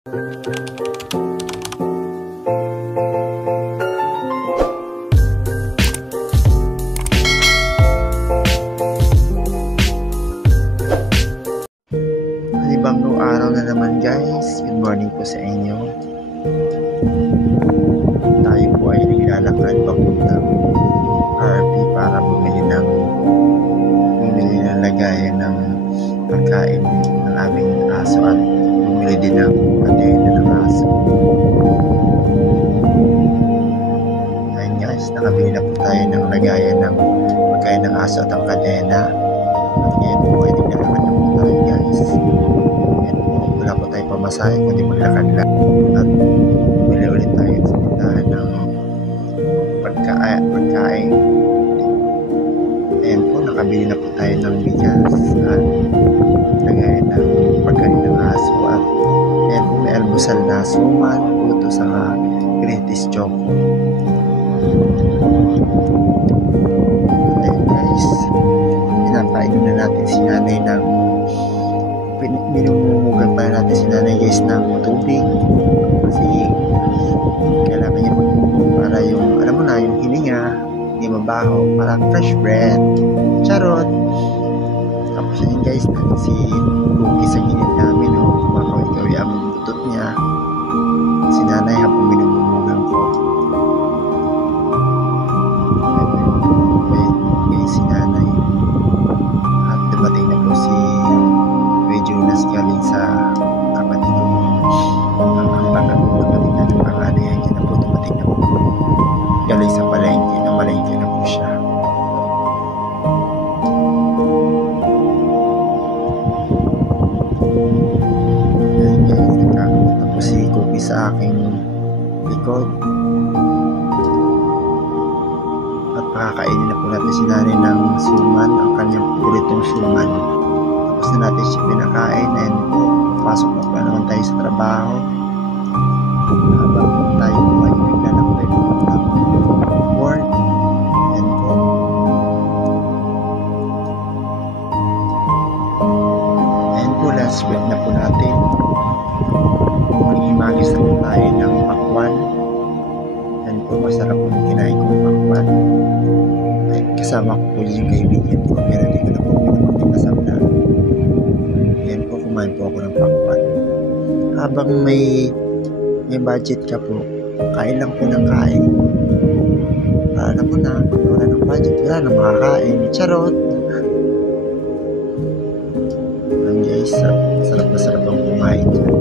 Panibagong araw na naman guys, good morning po sa inyo. Tayo po ay naglalakad papuntang RP para bumili ng lagayan ng pagkain ng aming aso at bumili din ng kadena ng aso. Ayun guys, nakabili na po tayo ng lagayan ng pagkain ng aso at ang kadena. At ngayon po ay naglalakad na po tayo guys. Wala po tayo pamasahe kundi maglakad lang at bumili ulit tayo sa tindahan ng pagkain. Ayan po, nakabili na po tayo ng bigas at lagayan ng pagkain ng aso at ayan po, may almusal na suman, puto sa Greatest Choco. Ayan guys, pinapainom na natin si nanay ng minumugan pa natin si nanay guys ng tubig kasi kailangan niya para yung alam mo na yung hininga hindi mabaho, parang fresh breath, charot. Tapos yun guys, si Cookie sa gilid namin kumakawi-kawi ang butot niya si nanay habang minumugan ko. Guys, si nanay at dumating na po si Jonas galing sa kapatid ko ang kapatid na ng panganay ay na po dumating na po galing sa palengke na po siya. Ayan guys, nakakita po si Cookie sa aking likod at pakakainin na po natin si nanay ng suman, ang kanyang puritong suman. Tapos na natin siya pinakain and po, pasok na pa naman tayo sa trabaho habang tayo po ay naglalakbay po ng work and po and po last week na po natin mag-imagis na po tayo ng pakwan and po masarap po yung kinain kong pakwan ay kasama ko po yung kaibigan ko pero hindi ko na po pinapagkasama na. Yan po, kumain po ako ng pakwan. Habang may budget ka po, kain lang po ng kain. Alam mo na, kung wala ng budget, wala na makakain. Charot! Ayan guys, sarap na sarap ang kumain dyan.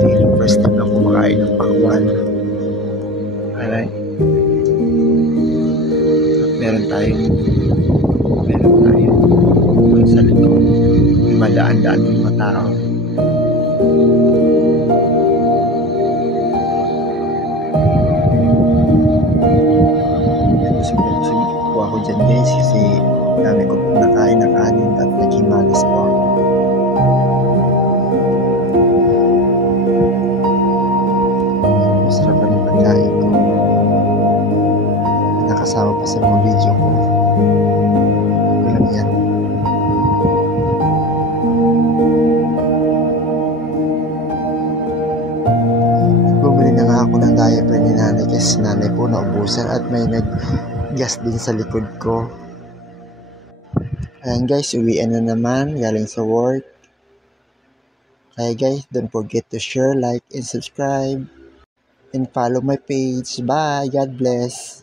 Feeling first time lang kumakain ng pakwan. Alright? Meron tayong sa likod, may madaan-daan ng mga tao. Sumikip po ako dyan guys kasi dami ko po nakain na kanin at naghimalis po ako. Masarap ang pagkain ko. Nakasama pa sa mga video ko. Alam yan. Bumili na nga ako ng diaper ni nanay kasi nanay po naubusan at may nag-gas din sa likod ko. Ayan guys, uwian na naman galing sa work. Kaya guys, don't forget to share, like, and subscribe. And follow my page. Bye! God bless!